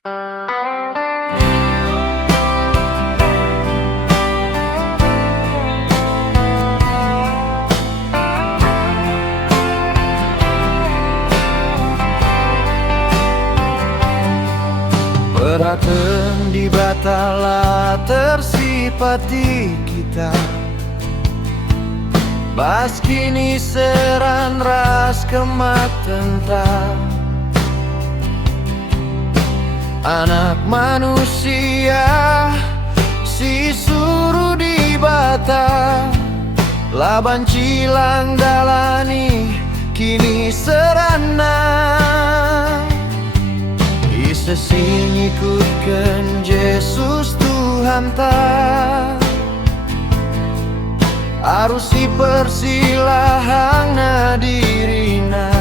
Beraten di batala tersipati kita, bas kini seran ras kematenta. Anak manusia si suruh di bata, laban cilang dalani kini serana. Isesing ikutkan Yesus Tuhan ta, arusi persilahang dirina.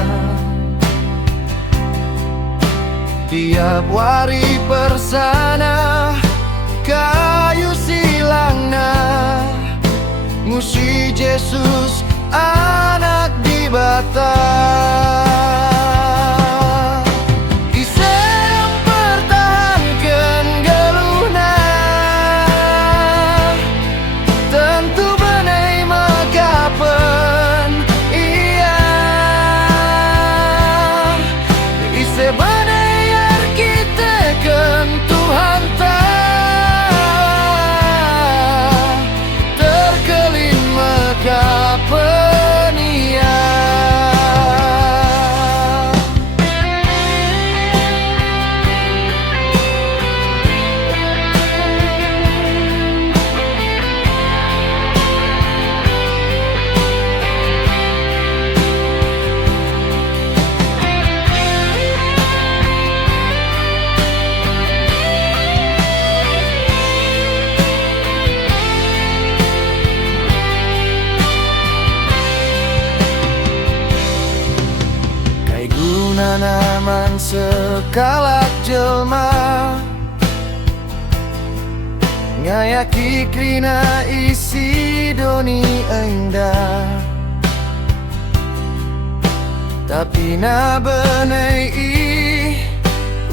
Tiap wari persana kayu silangna, musi Yesus anak di bata. Naman sekalak jelma ngayaki krina isi doni endah, tapi na benai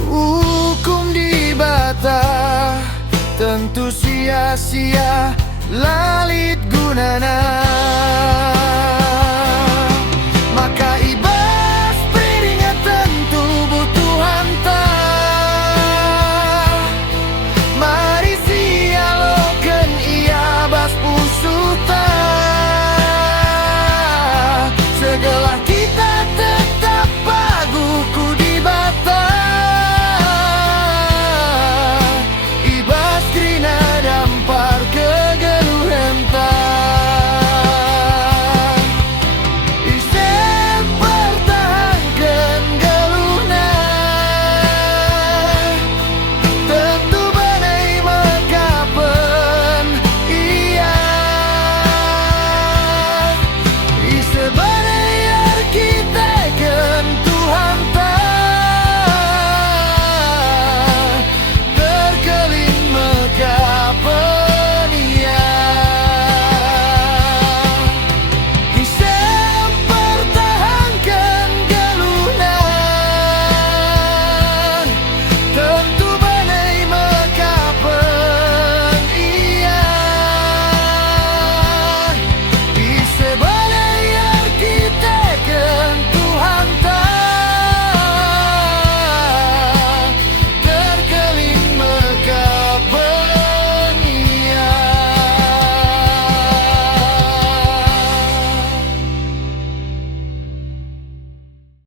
hukum di bata tentu sia-sia lalit gunana.